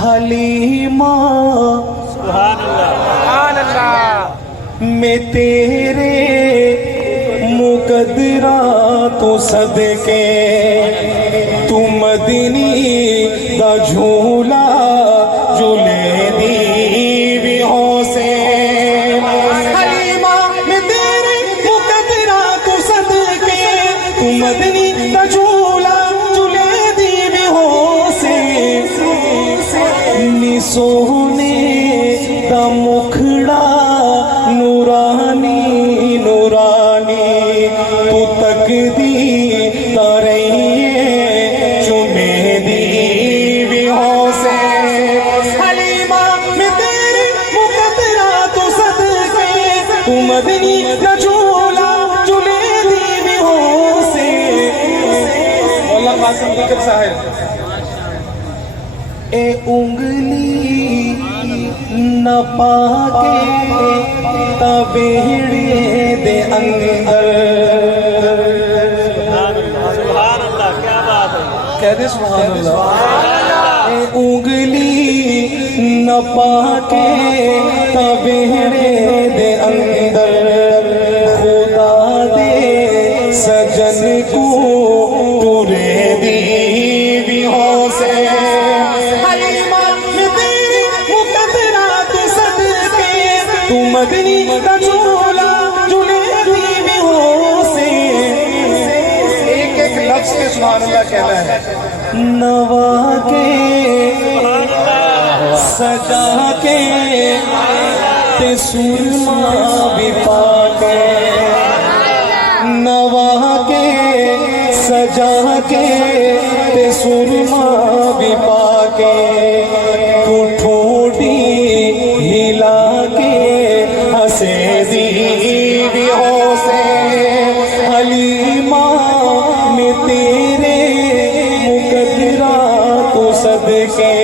हलीमा सुभान अल्लाह मैं तेरे मुकद्दरा तो सदके तू मदनी दा झूला झूले दी भी हो से हलीमा मैं तेरे मुकद्दरा तो सदके तू मदनी दा झूला झूले दी भी हो से नी सोने दा मुखड़ा नूरानी नूरानी तू तकदी तरैये चुमे दी भी हो से हलीमा मैं तेरे मुकद्दरा तू सदके तू मदनी दा झूला झूले दी भी हो से मौला कासिम ज़िक्र साहिब ए उंगली न पाके तबेड़े दे अंदर सुभान अल्लाह क्या बात है। कह दे सुभान अल्लाह ए उंगली न पाके तबेड़े दे अंदर खुदा दे सजन को पूरे दी भी हो से हलीमा मैं तेरे मुकद्दरा तू सदके तू मदनी दा झूला झूले दी भी हो से एक एक लफ्ज के सुभान अल्लाह कहना है नवा के सजा के ते सुरमा भी पाके नवा के सजा के ते सुरमा भी पाके तू ठोड़ी हिला के हंसे दी भी हो से हलीमा मैं तेरे मुकद्दरा तो सदके